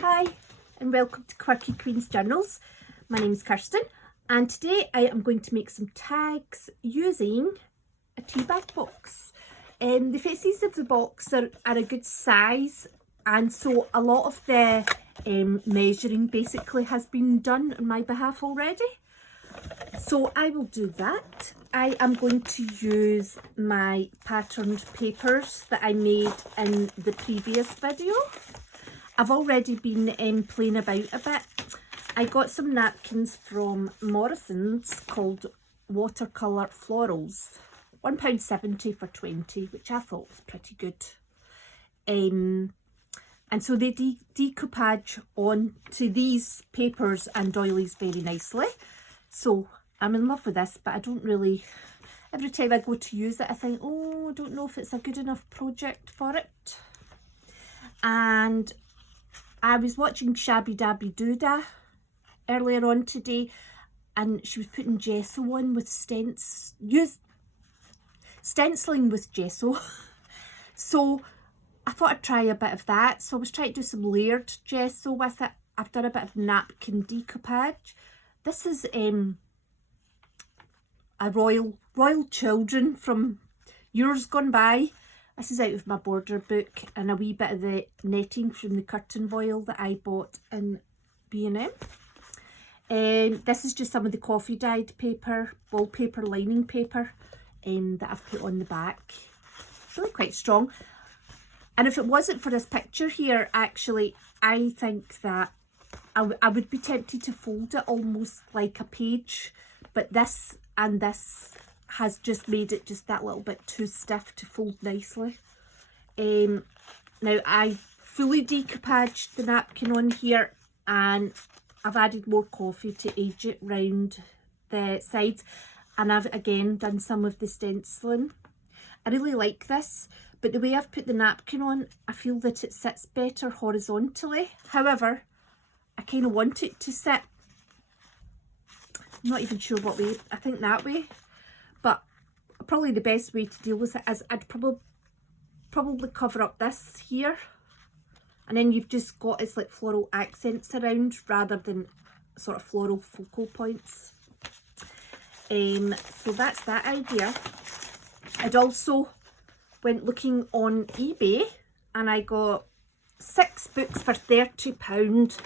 Hi and welcome to Quirky Queen's Journals. My name is Kirsten and today I am going to make some tags using a tea bag box. The faces of the box are a good size, and so a lot of the measuring basically has been done on my behalf already. So I will do that. I am going to use my patterned papers that I made in the previous video. I've already been playing about a bit. I got some napkins from Morrison's called Watercolour Florals. £1.70 for 20, which I thought was pretty good. And so they decoupage onto these papers and doilies very nicely. So I'm in love with this, but I don't really, every time I go to use it, I think, oh, I don't know if it's a good enough project for it. And I was watching Shabby Dabby Doodah earlier on today, and she was putting gesso on with stenciling with gesso. So I thought I'd try a bit of that. So I was trying to do some layered gesso with it. I've done a bit of napkin decoupage. This is a Royal Children from years gone by. This is out of my border book, and a wee bit of the netting from the curtain voile that I bought in B&M. This is just some of the coffee dyed paper, wallpaper lining paper that I've put on the back. Really quite strong. And if it wasn't for this picture here, actually, I think that I would be tempted to fold it almost like a page, but this and this has just made it just that little bit too stiff to fold nicely. Now I fully decoupaged the napkin on here, and I've added more coffee to age it round the sides, and I've again done some of the stenciling. I really like this, but the way I've put the napkin on, I feel that it sits better horizontally. However, I kind of want it to sit, I'm not even sure what way, I think that way. But probably the best way to deal with it is I'd probably cover up this here, and then you've just got its like floral accents around rather than sort of floral focal points. So that's that idea. I'd also went looking on eBay and I got 6 books for £30.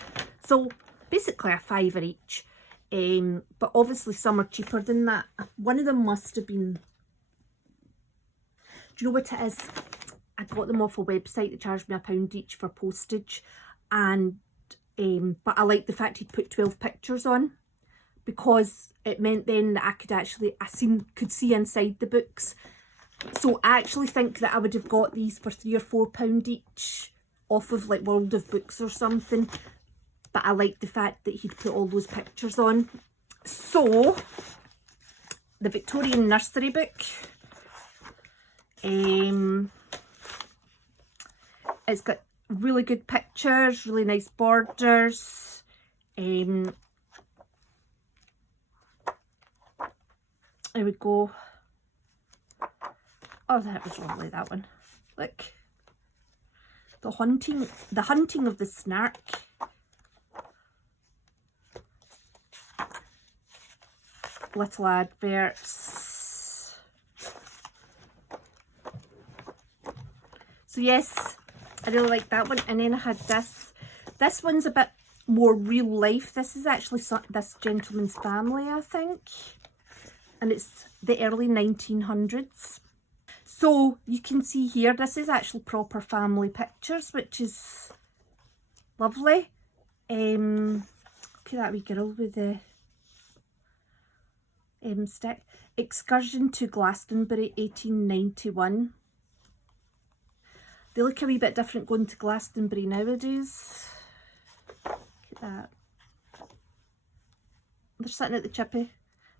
So basically a fiver each. But obviously some are cheaper than that. One of them must have been, do you know what it is? I got them off a website that charged me £1 each for postage, and but I like the fact he'd put 12 pictures on, because it meant then that I could actually, could see inside the books. So I actually think that I would have got these for £3 or £4 each off of like World of Books or something. But I like the fact that he'd put all those pictures on. So the Victorian nursery book, it's got really good pictures, really nice borders. There we go. Oh, that was lovely, that one. Look, the hunting of the snark. Little adverts. So yes, I really like that one. And then I had this. This one's a bit more real life. This is actually this gentleman's family, I think. And it's the early 1900s. So you can see here, this is actual proper family pictures, which is lovely. Look at that wee girl with the stick. Excursion to Glastonbury 1891. They look a wee bit different going to Glastonbury nowadays. Look at that. They're sitting at the chippy.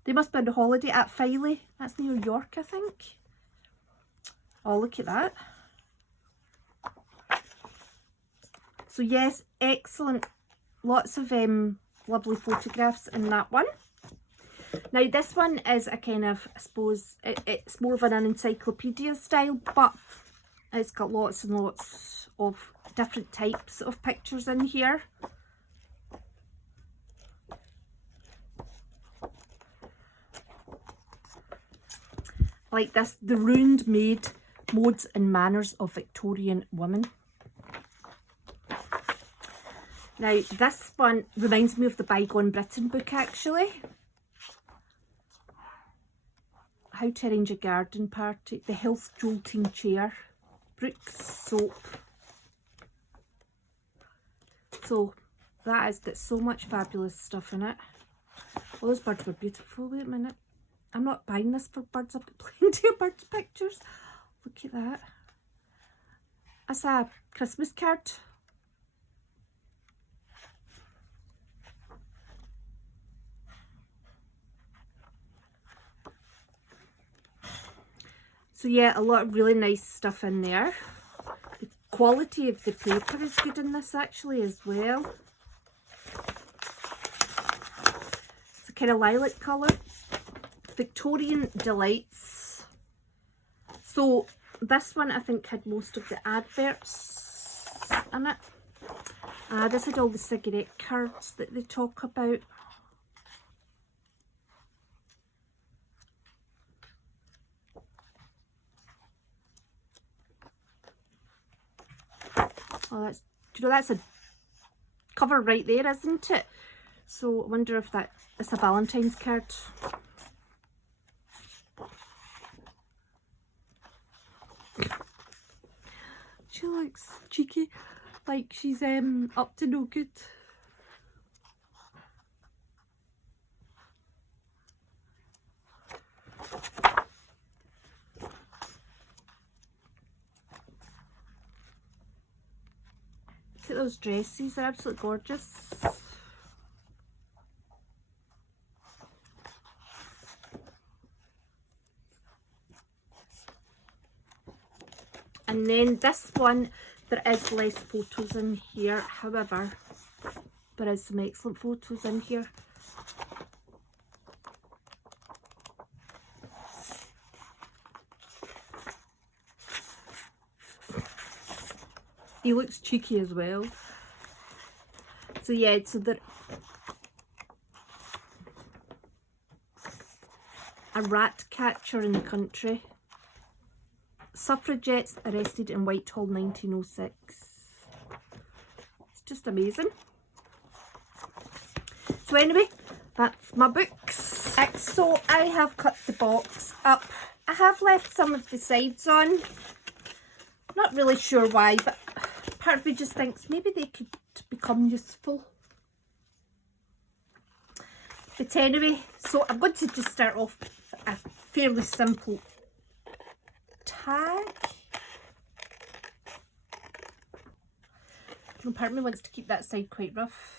They must be on a holiday at Filey. That's near York, I think. Oh, look at that. So yes, excellent. Lots of lovely photographs in that one. Now this one is a kind of, I suppose, it's more of an encyclopedia style, but it's got lots and lots of different types of pictures in here. Like this, the ruined maid, modes and manners of Victorian women. Now this one reminds me of the Bygone Britain book actually. How to arrange a garden party, the health jolting chair, Brooks soap. So that has got so much fabulous stuff in it. All those birds were beautiful. Wait a minute. I'm not buying this for birds. I've got plenty of birds pictures. Look at that. That's a Christmas card. So yeah, a lot of really nice stuff in there. The quality of the paper is good in this actually as well. It's a kind of lilac colour. Victorian Delights. So this one I think had most of the adverts in it. This had all the cigarette cards that they talk about. Oh, that's, you know, that's a cover right there, isn't it? So I wonder if that is a Valentine's card. She looks cheeky, like she's up to no good. Look at those dresses, they're absolutely gorgeous. And then this one, there is less photos in here, however, there is some excellent photos in here. He looks cheeky as well. So yeah, so there, a rat catcher in the country. Suffragettes arrested in Whitehall 1906. It's just amazing. So anyway, that's my books. So I have cut the box up. I have left some of the sides on. Not really sure why, but part of me just thinks maybe they could become useful. But anyway, so I'm going to just start off with a fairly simple tag. And part of me wants to keep that side quite rough.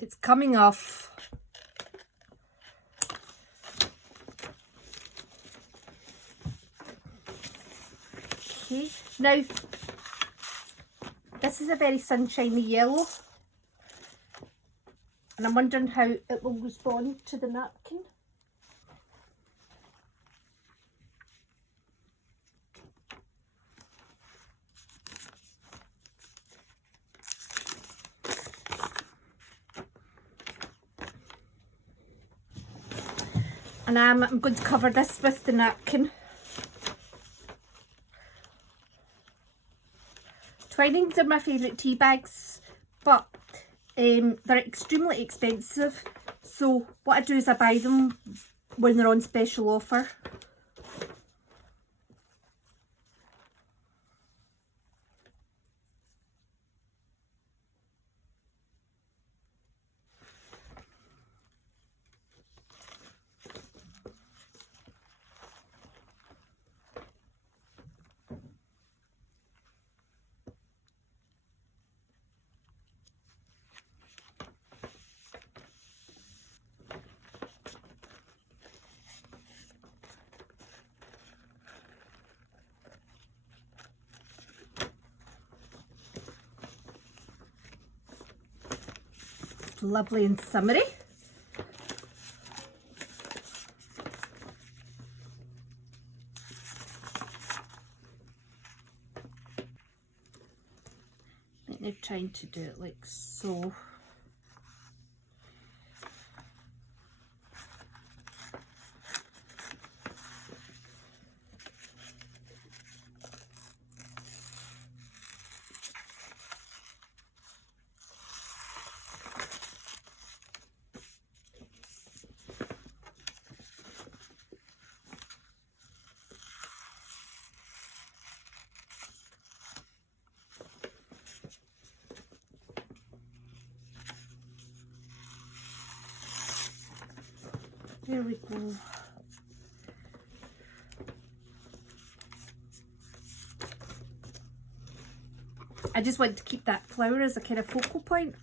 It's coming off. Okay, now this is a very sunshiny yellow, and I'm wondering how it will respond to the napkin. And I'm going to cover this with the napkin. Twinings are my favourite tea bags, but they're extremely expensive. So what I do is I buy them when they're on special offer. It's lovely and summery. I think they're trying to do it like so. There we go. I just want to keep that flower as a kind of focal point.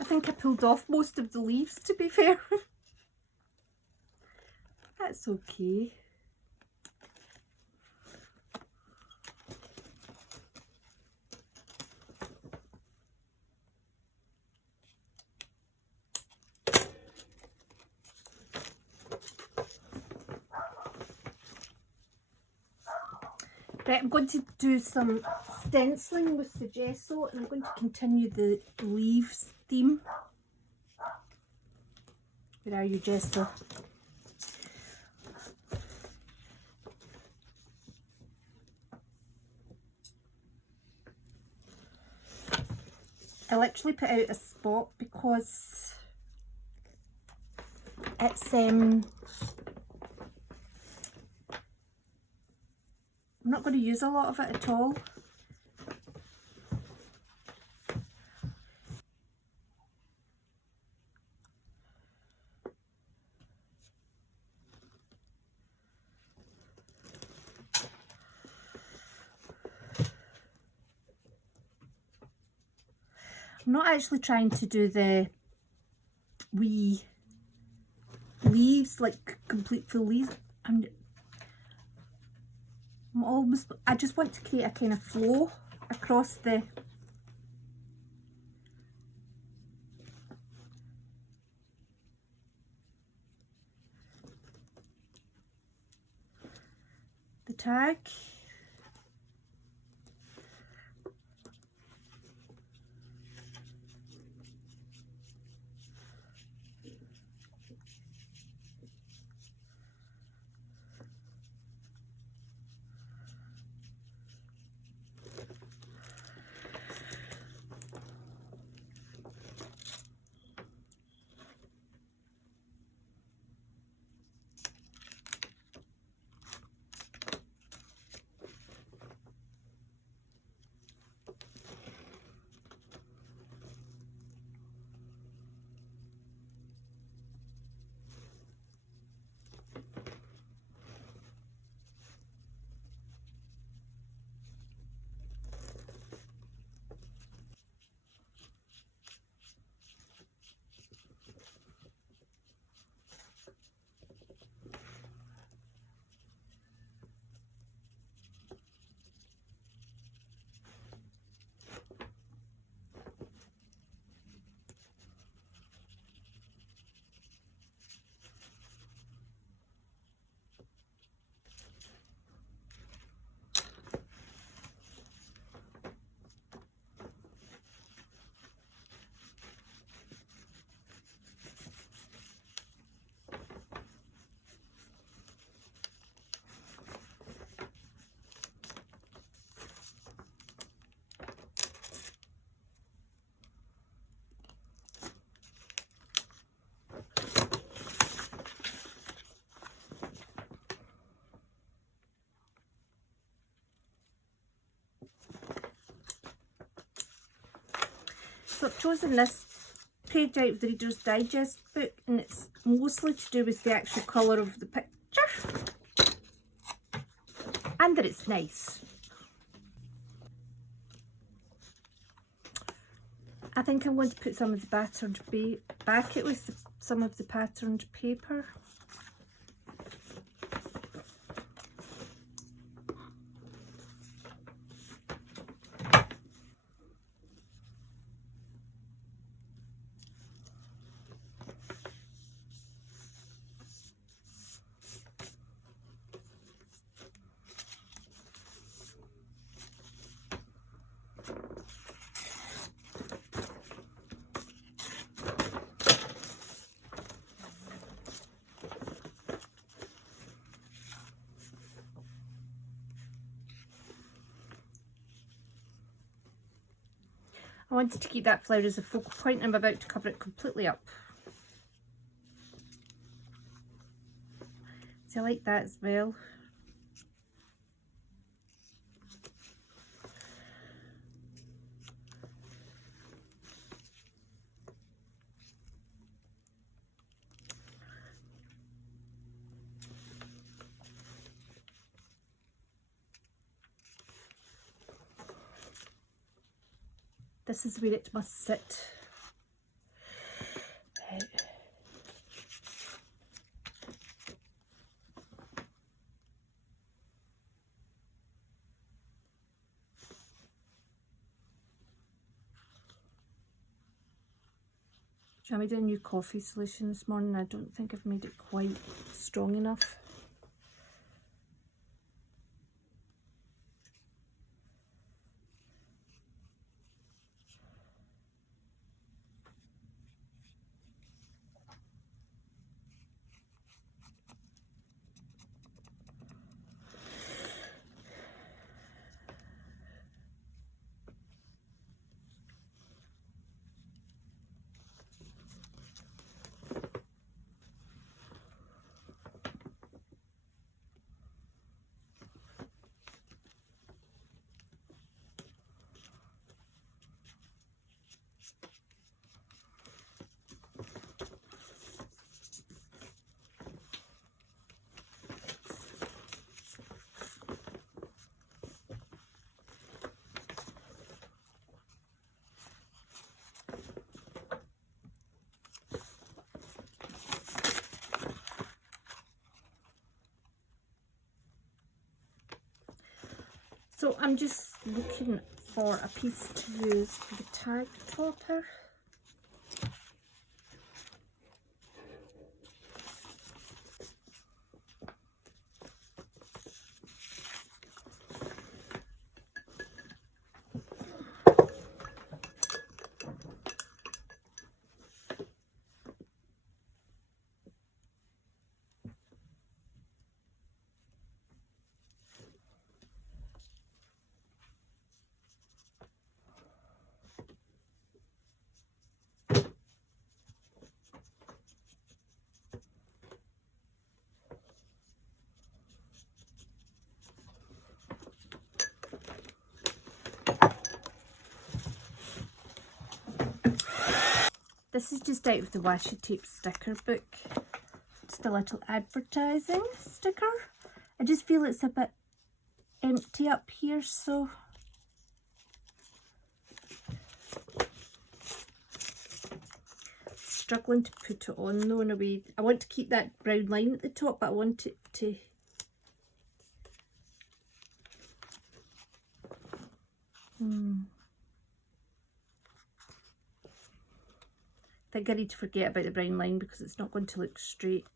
I think I pulled off most of the leaves, to be fair. That's okay. Right, I'm going to do some stenciling with the gesso, and I'm going to continue the leaves theme. Where are you, gesso? I literally put out a spot because it's I'm not going to use a lot of it at all. I'm not actually trying to do the wee leaves, like complete full leaves. I just want to create a kind of flow across the tag. So I've chosen this page out of the Reader's Digest book, and it's mostly to do with the actual colour of the picture and that it's nice. I think I'm going to put some of the patterned back it with some of the patterned paper. I wanted to keep that flower as a focal point and I'm about to cover it completely up. So I like that as well. This is where it must sit. I made a new coffee solution this morning. I don't think I've made it quite strong enough. So I'm just looking for a piece to use for the tag topper. This is just out of the washi tape sticker book. Just a little advertising sticker. I just feel it's a bit empty up here, so struggling to put it on though in a way. I want to keep that brown line at the top, but I want it to I think I need to forget about the brown line because it's not going to look straight.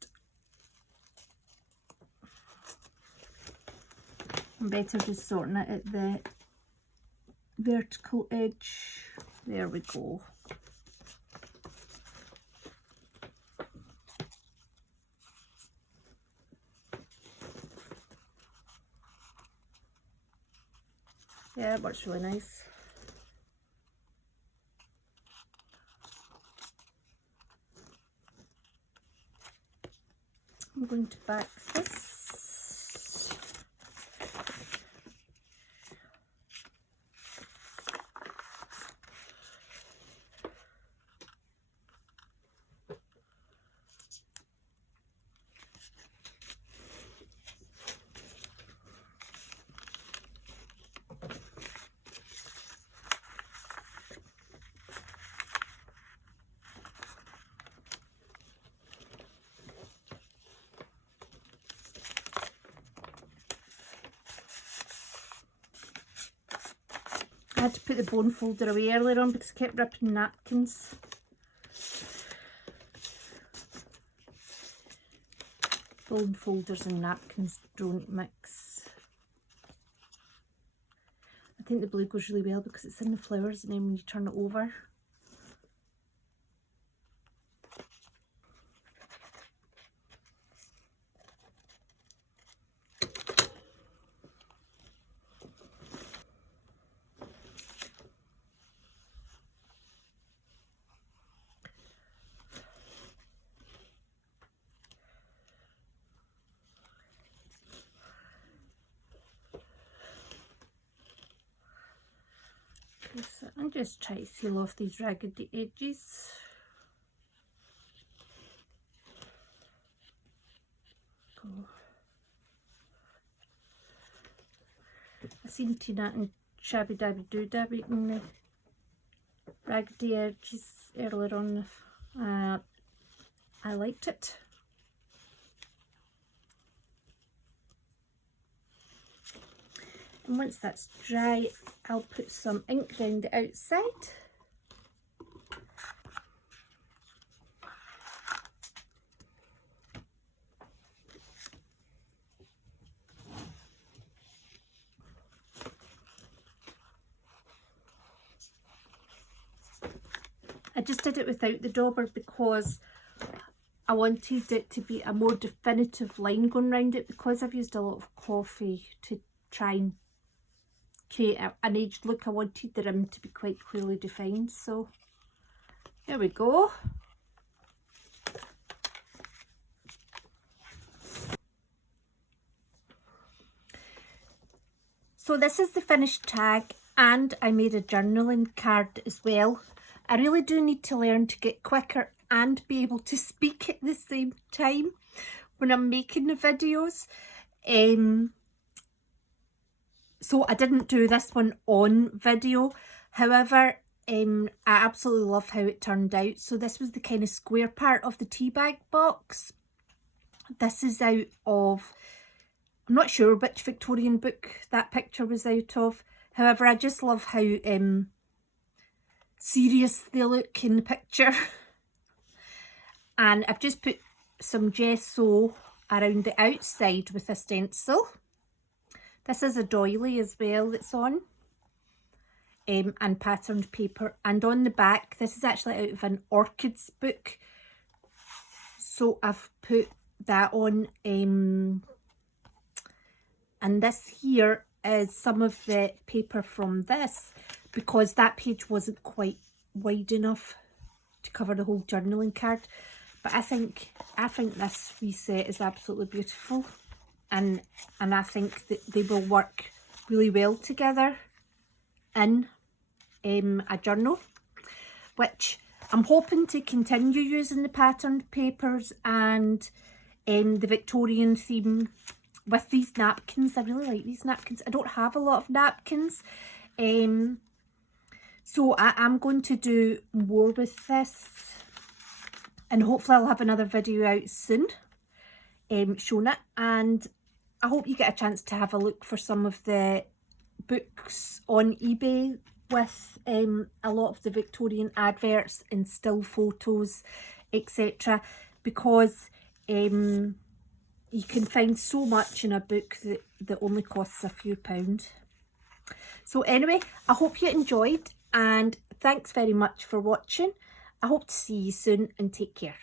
I'm better just sorting it at the vertical edge. There we go. Yeah, it works really nice. I'm going to back this. had to put the bone folder away earlier on because I kept ripping napkins. Bone folders and napkins don't mix. I think the blue goes really well because it's in the flowers, and then when you turn it over, so I'm just trying to seal off these raggedy edges. I seen Tina and Shabby Dabby Doo Dabby eating the raggedy edges earlier on. I liked it. And once that's dry, I'll put some ink around the outside. I just did it without the dauber because I wanted it to be a more definitive line going around it, because I've used a lot of coffee to try and create an aged look. I wanted the rim to be quite clearly defined, so there we go. So this is the finished tag, and I made a journaling card as well. I really do need to learn to get quicker and be able to speak at the same time when I'm making the videos. So I didn't do this one on video. However, I absolutely love how it turned out. So this was the kind of square part of the tea bag box. This is out of, I'm not sure which Victorian book that picture was out of. However, I just love how serious they look in the picture. And I've just put some gesso around the outside with a stencil. This is a doily as well that's on, and patterned paper. And on the back, this is actually out of an orchids book, so I've put that on. And this here is some of the paper from this, because that page wasn't quite wide enough to cover the whole journaling card. But I think this reset is absolutely beautiful, and I think that they will work really well together in a journal, which I'm hoping to continue using the patterned papers and the Victorian theme with these napkins. I really like these napkins. I don't have a lot of napkins, so I am going to do more with this, and hopefully I'll have another video out soon showing it. And I hope you get a chance to have a look for some of the books on eBay with a lot of the Victorian adverts and still photos, etc., because you can find so much in a book that only costs a few pounds. So anyway, I hope you enjoyed, and thanks very much for watching. I hope to see you soon, and take care.